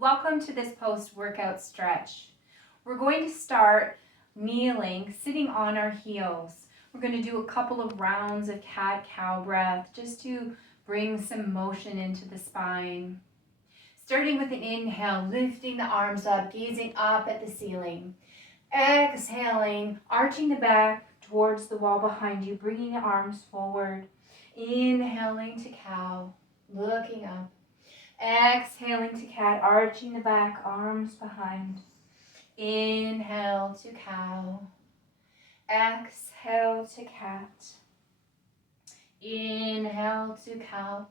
Welcome to this post-workout stretch. We're going to start kneeling, sitting on our heels. We're going to do a couple of rounds of cat-cow breath just to bring some motion into the spine. Starting with an inhale, lifting the arms up, gazing up at the ceiling. Exhaling, arching the back towards the wall behind you, bringing the arms forward. Inhaling to cow, looking up. Exhaling to cat, arching the back, arms behind. Inhale to cow. Exhale to cat. Inhale to cow.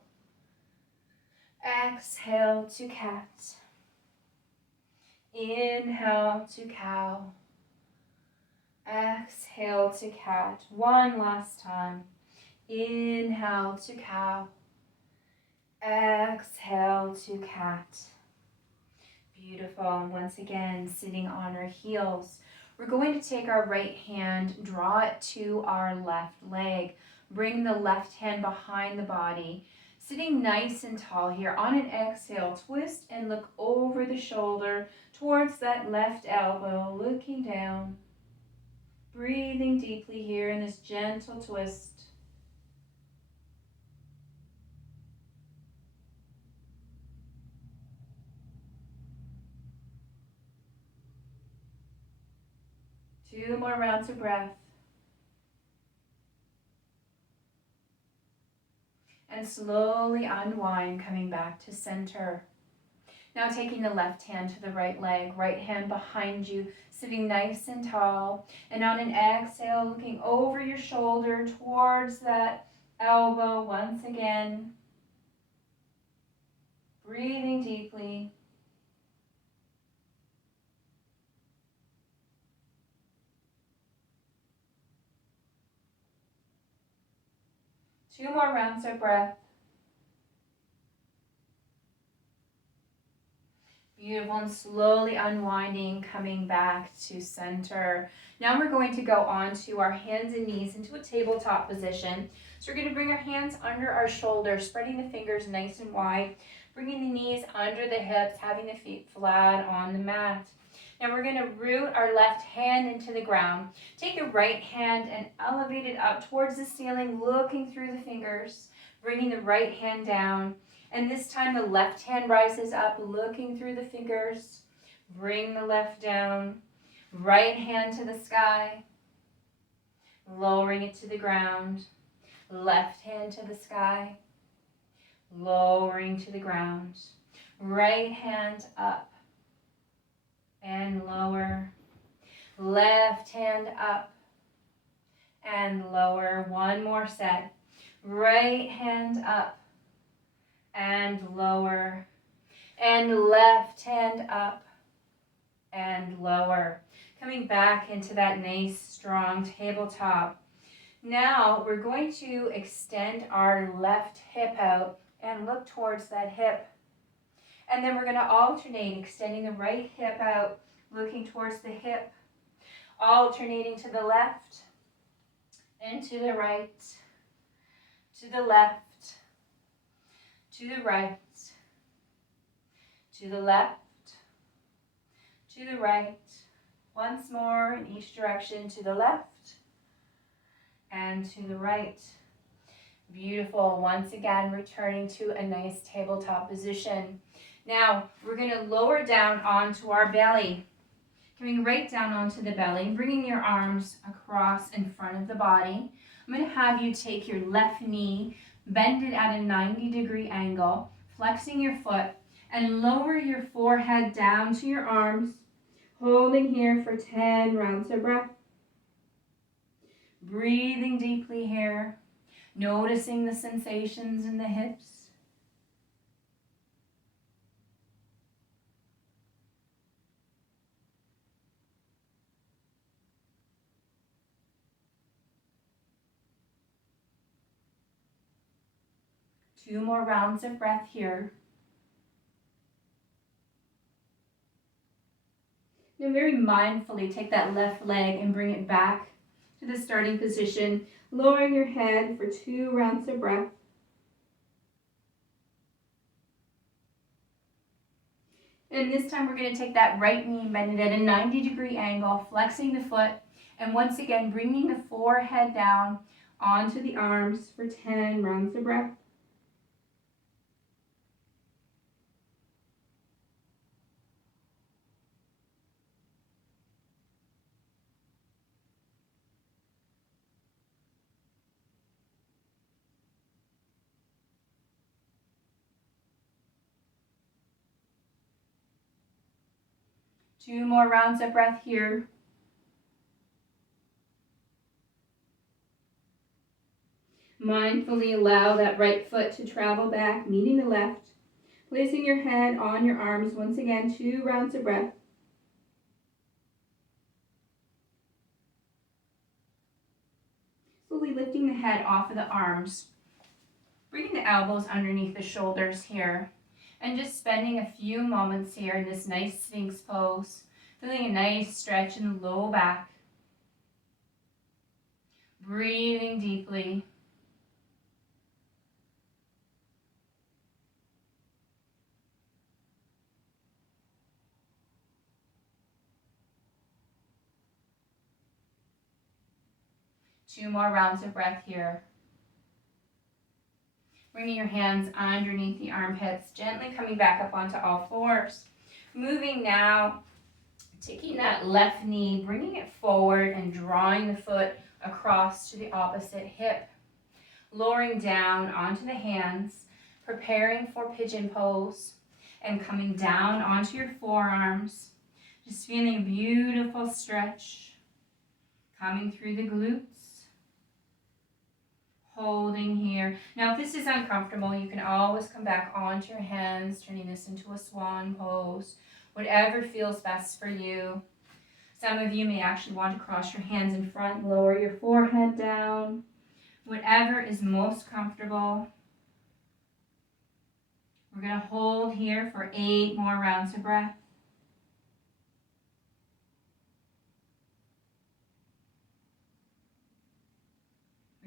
Exhale to cat. Inhale to cow. Exhale to cat. One last time. Inhale to cow. Exhale to cat. Beautiful. Once again, sitting on our heels. We're going to take our right hand, draw it to our left leg. Bring the left hand behind the body. Sitting nice and tall here. On an exhale, twist and look over the shoulder towards that left elbow, looking down. Breathing deeply here in this gentle twist. Two more rounds of breath. And slowly unwind, coming back to center. Now taking the left hand to the right leg, right hand behind you, sitting nice and tall. And on an exhale, looking over your shoulder towards that elbow once again. Breathing deeply. Two more rounds of breath. Beautiful, and slowly unwinding, coming back to center. Now we're going to go on to our hands and knees into a tabletop position. So we're going to bring our hands under our shoulders, spreading the fingers nice and wide, bringing the knees under the hips, having the feet flat on the mat. Now we're going to root our left hand into the ground. Take the right hand and elevate it up towards the ceiling, looking through the fingers, bringing the right hand down. And this time the left hand rises up, looking through the fingers. Bring the left down. Right hand to the sky. Lowering it to the ground. Left hand to the sky. Lowering to the ground. Right hand up and lower. Left hand up and lower. One more set. Right hand up and lower, and left hand up and lower. Coming back into that nice strong tabletop. Now we're going to extend our left hip out and look towards that hip. And then we're going to alternate, extending the right hip out, looking towards the hip, alternating to the left and to the right, to the left, to the right, to the left, to the right. Once more in each direction, to the left and to the right. Beautiful. Once again, returning to a nice tabletop position. Now, we're going to lower down onto our belly. Coming right down onto the belly, bringing your arms across in front of the body. I'm going to have you take your left knee, bend it at a 90-degree angle, flexing your foot, and lower your forehead down to your arms, holding here for 10 rounds of breath. Breathing deeply here, noticing the sensations in the hips. Two more rounds of breath here. Now very mindfully take that left leg and bring it back to the starting position, lowering your head for 2 rounds of breath. And this time we're going to take that right knee and bend it at a 90-degree angle, flexing the foot, and once again bringing the forehead down onto the arms for 10 rounds of breath. Two more rounds of breath here. Mindfully allow that right foot to travel back, meeting the left. Placing your head on your arms once again, 2 rounds of breath. Slowly lifting the head off of the arms. Bringing the elbows underneath the shoulders here. And just spending a few moments here in this nice Sphinx pose. Feeling a nice stretch in the low back. Breathing deeply. Two more rounds of breath here. Bringing your hands underneath the armpits, gently coming back up onto all fours. Moving now, taking that left knee, bringing it forward and drawing the foot across to the opposite hip. Lowering down onto the hands, preparing for pigeon pose, and coming down onto your forearms. Just feeling a beautiful stretch coming through the glutes. Holding here. Now, if this is uncomfortable, you can always come back onto your hands, turning this into a swan pose. Whatever feels best for you. Some of you may actually want to cross your hands in front, lower your forehead down. Whatever is most comfortable. We're going to hold here for 8 more rounds of breath.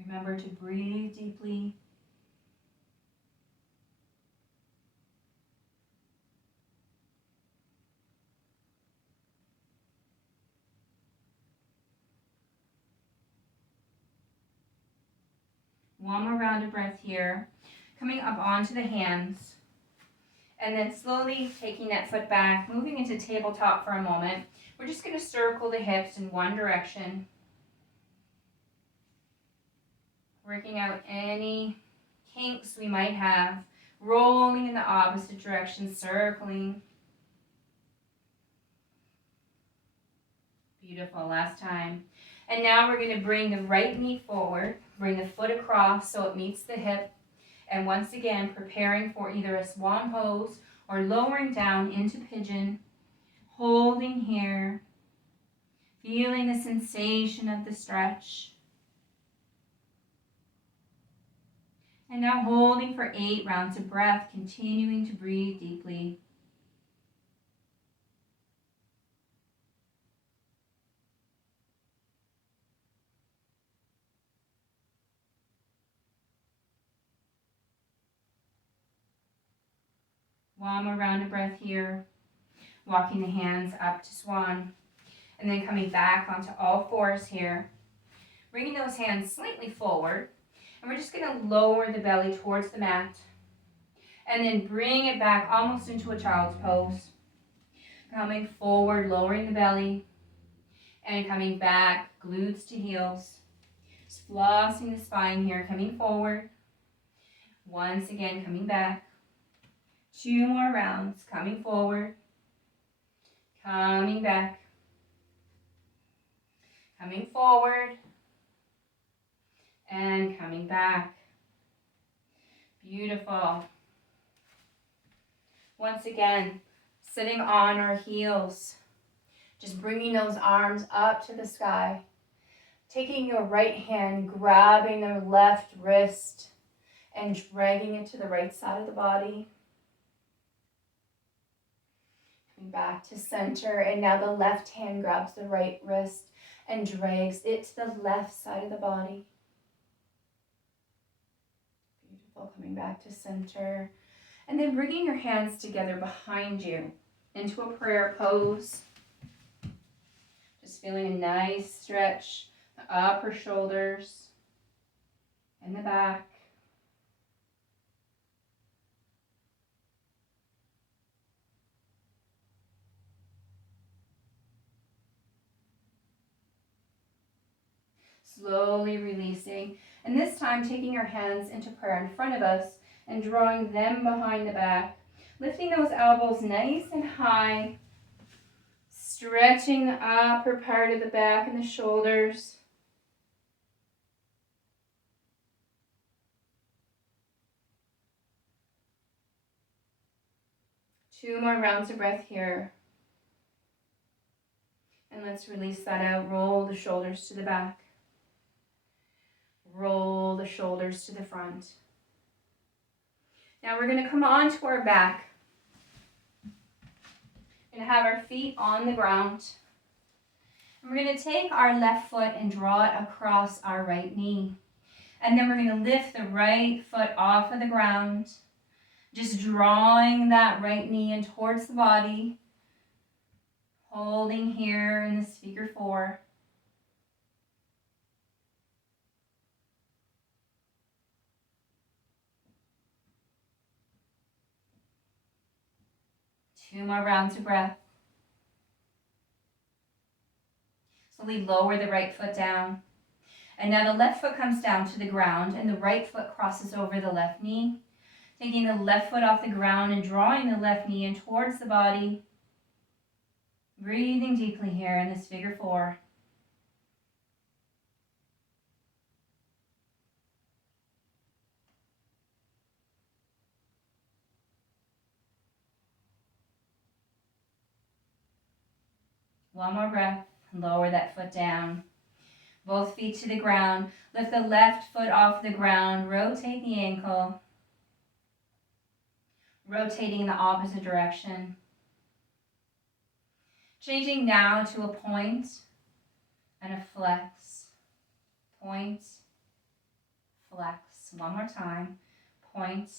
Remember to breathe deeply. One more round of breath here. Coming up onto the hands. And then slowly taking that foot back, moving into tabletop for a moment. We're just going to circle the hips in one direction. Working out any kinks we might have. Rolling in the opposite direction, circling. Beautiful, last time. And now we're going to bring the right knee forward, bring the foot across so it meets the hip. And once again, preparing for either a swan pose or lowering down into pigeon. Holding here. Feeling the sensation of the stretch. And now holding for 8 rounds of breath, continuing to breathe deeply. One more round of breath here. Walking the hands up to swan. And then coming back onto all fours here. Bringing those hands slightly forward. And we're just going to lower the belly towards the mat. And then bring it back almost into a child's pose. Coming forward, lowering the belly. And coming back, glutes to heels. Just flossing the spine here, coming forward. Once again, coming back. 2 more rounds, coming forward. Coming back. Coming forward. And coming back. Beautiful. Once again, sitting on our heels. Just bringing those arms up to the sky. Taking your right hand, grabbing the left wrist and dragging it to the right side of the body. Coming back to center, and now the left hand grabs the right wrist and drags it to the left side of the body. Beautiful, coming back to center. And then bringing your hands together behind you. into a prayer pose. Just feeling a nice stretch, the upper shoulders and the back. Slowly releasing. And this time taking our hands into prayer in front of us and drawing them behind the back. Lifting those elbows nice and high. Stretching the upper part of the back and the shoulders. Two more rounds of breath here. And let's release that out. Roll the shoulders to the back. Roll the shoulders to the front. Now we're going to come onto our back. We're going to have our feet on the ground. And we're going to take our left foot and draw it across our right knee. And then we're going to lift the right foot off of the ground. Just drawing that right knee in towards the body. Holding here in the figure 4. Two more rounds of breath. Slowly lower the right foot down. And now the left foot comes down to the ground and the right foot crosses over the left knee. Taking the left foot off the ground and drawing the left knee in towards the body. Breathing deeply here in this figure 4. One more breath. Lower that foot down. Both feet to the ground. Lift the left foot off the ground. Rotate the ankle. Rotating in the opposite direction. Changing now to a point and a flex. Point, flex. One more time. Point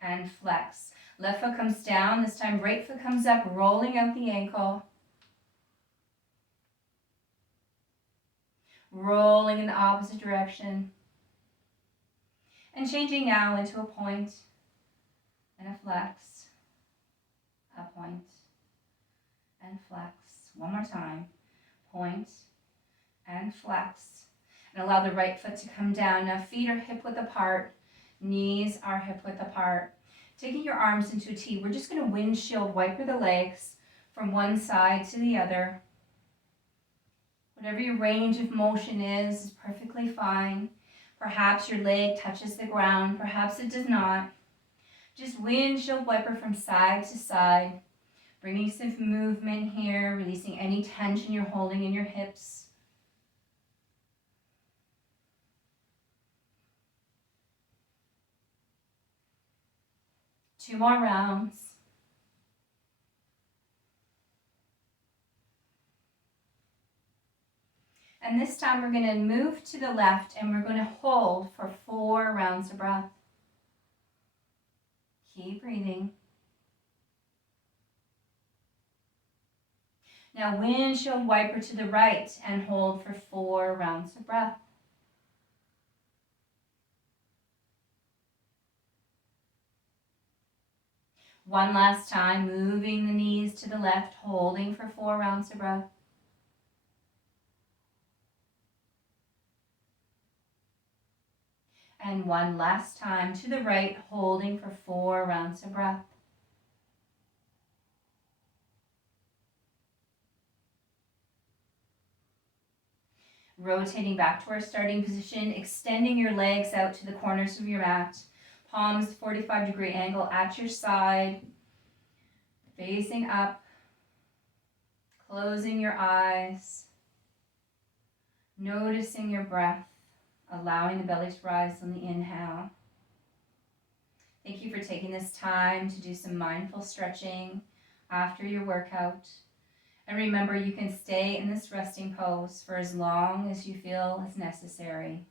and flex. Left foot comes down. This time right foot comes up, rolling out the ankle. Rolling in the opposite direction. And changing now into a point and a flex. A point and flex. One more time. Point and flex. And allow the right foot to come down. Now feet are hip width apart. Knees are hip width apart. Taking your arms into a T, we're just going to windshield wiper the legs from one side to the other. Whatever your range of motion is perfectly fine. Perhaps your leg touches the ground, perhaps it does not. Just windshield wiper from side to side, bringing some movement here, releasing any tension you're holding in your hips. Two more rounds. And this time we're going to move to the left and we're going to hold for 4 rounds of breath. Keep breathing. Now windshield wiper to the right and hold for 4 rounds of breath. One last time, moving the knees to the left, holding for 4 rounds of breath. And one last time to the right, holding for 4 rounds of breath. Rotating back to our starting position, extending your legs out to the corners of your mat. Palms 45-degree angle at your side. Facing up. Closing your eyes. Noticing your breath. Allowing the belly to rise on the inhale. Thank you for taking this time to do some mindful stretching after your workout. And remember, you can stay in this resting pose for as long as you feel is necessary.